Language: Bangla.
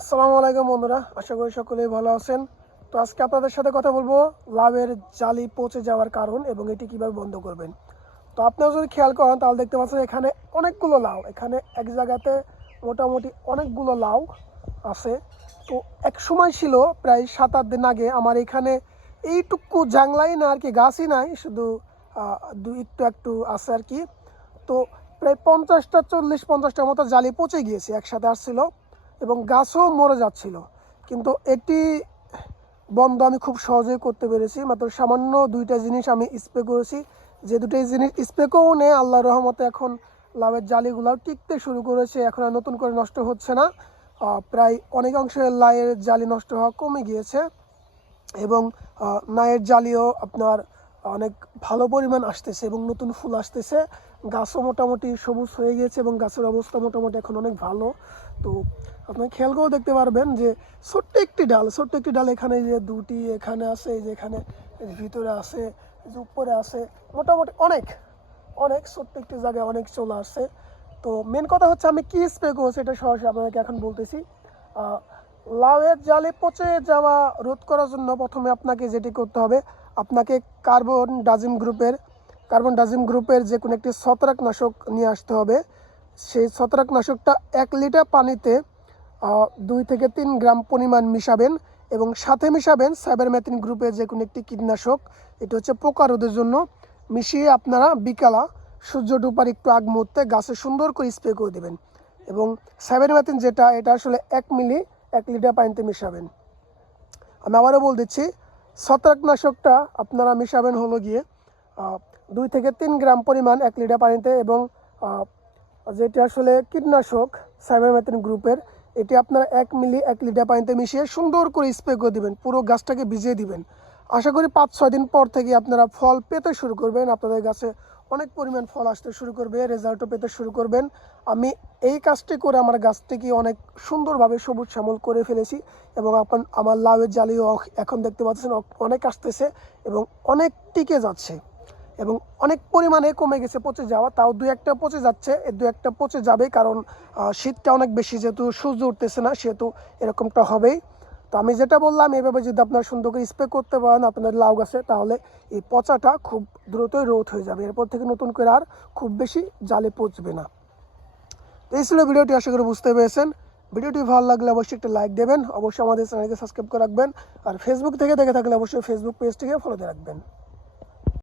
আসসালামু আলাইকুম বন্ধুরা, আশা করি সকলেই ভালো আছেন। তো আজকে আপনাদের সাথে কথা বলব লাভের জালি পচে যাওয়ার কারণ এবং এটি কীভাবে বন্ধ করবেন। তো আপনারা যদি খেয়াল করেন, তাহলে দেখতে পাচ্ছেন এখানে অনেকগুলো লাউ। এখানে এক জায়গাতে মোটামুটি অনেকগুলো লাউ আছে। তো এক সময় ছিল, প্রায় সাত, আট দিন আগে আমার এখানে এইটুকু জাংলাই না আর কি, গাছই নাই, শুধু দুই একটু একটু আছে আর কি। তো প্রায় পঞ্চাশটা, চল্লিশ, পঞ্চাশটার মতো জালি পচে গিয়েছে, একসাথে আসছিল। এবং গাছও মরে যাচ্ছিল। কিন্তু এটি বন্ধ আমি খুব সহজেই করতে পেরেছি। মাত্র সামান্য দুইটা জিনিস আমি স্প্রে করেছি। যে দুটো জিনিস স্প্রে করেও নেই, আল্লাহ রহমতে এখন লাভের জালিগুলাও টিকতে শুরু করেছে। এখন আর নতুন করে নষ্ট হচ্ছে না। প্রায় অনেকাংশে লাইয়ের জালি নষ্ট হওয়া কমে গিয়েছে এবং নায়ের জালিও আপনার অনেক ভালো পরিমাণ আসতেছে এবং নতুন ফুল আসতেছে। গাছও মোটামুটি সবুজ হয়ে গিয়েছে এবং গাছের অবস্থা মোটামুটি এখন অনেক ভালো। তো আপনি খেয়াল করেও দেখতে পারবেন যে ছোট্ট একটি ডাল, ছোট্ট একটি ডাল এখানে যে দুটি, এখানে আছে, এই যে এখানে ভিতরে আছে উপরে আছে, মোটামুটি অনেক অনেক ছোট্ট একটি জায়গায় অনেক চলে আসছে। তো মেন কথা হচ্ছে আমি কী স্প্রে করছি এটা সরাসরি আপনাদেরকে এখন বলতেছি। লাউয়ের জালে পচে যাওয়া রোধ করার জন্য প্রথমে আপনাকে যেটি করতে হবে আপনাকে কার্বন ডাজিম গ্রুপের, কার্বন ডাজিম গ্রুপের যে কোনো একটি ছত্রাকনাশক নিয়ে আসতে হবে। সেই ছত্রাকনাশকটা এক লিটার পানিতে দুই থেকে তিন গ্রাম পরিমাণ মিশাবেন এবং সাথে মিশাবেন সাইবারমেথিন গ্রুপের যে কোনো একটি কীটনাশক। এটা হচ্ছে পোকা রোধের জন্য। মিশিয়ে আপনারা বিকালা সূর্য ডুবার একটু আগ মুহূর্তে গাছে সুন্দর করে স্প্রে করে দেবেন এবং সাইবারমেথিন যেটা, এটা আসলে এক মিলি এক লিটার পানিতে মিশাবেন। আমি আবারও বল দিচ্ছি ছত্রাকনাশকটা আপনারা মিশাবেন হলো গিয়ে দুই থেকে তিন গ্রাম পরিমাণ এক লিটার পানিতে এবং যেটি আসলে কীটনাশক সাইবারমেথিন গ্রুপের, এটি আপনারা এক মিলি এক লিটার পানিতে মিশিয়ে সুন্দর করে স্প্রে করে দেবেন, পুরো গাছটাকে ভিজিয়ে দিবেন। আশা করি পাঁচ ছয় দিন পর থেকে আপনারা ফল পেতে শুরু করবেন, আপনাদের গাছে অনেক পরিমাণ ফল আসতে শুরু করবে রেজাল্টও পেতে শুরু করবেন। আমি এই কাজটি করে আমার গাছটিকে অনেক সুন্দরভাবে সবুজ শ্যামল করে ফেলেছি এবং আপন, আমার লাউয়ের জালিও এখন দেখতে পাচ্ছেন অনেক আসতেছে এবং অনেক টিকে যাচ্ছে এবং অনেক পরিমাণে কমে গেছে পচে যাওয়া, তাও দু একটা পচে যাচ্ছে দু একটা পচে যাবে কারণ শীতটা অনেক বেশি যেহেতু সূর্য উঠতেছে না, সেহেতু এরকমটা হবেই। তো আমি যেটা বললাম, এভাবে যদি আপনার সুন্দর করে স্প্রে করতে পারেন আপনার লাউ গাছে, তাহলে এই পচাটা খুব দ্রুতই রোধ হয়ে যাবে। এরপর থেকে নতুন করে আর খুব বেশি জালে পচবে না। তো এই ছিল ভিডিওটি, আশা করি বুঝতে পেরেছেন। ভিডিওটি ভালো লাগলে অবশ্যই একটা লাইক দেবেন। অবশ্যই আমাদের চ্যানেলকে সাবস্ক্রাইব করে রাখবেন। আর ফেসবুক থেকে দেখে থাকলে অবশ্যই ফেসবুক পেজটিকে ফলোতে রাখবেন।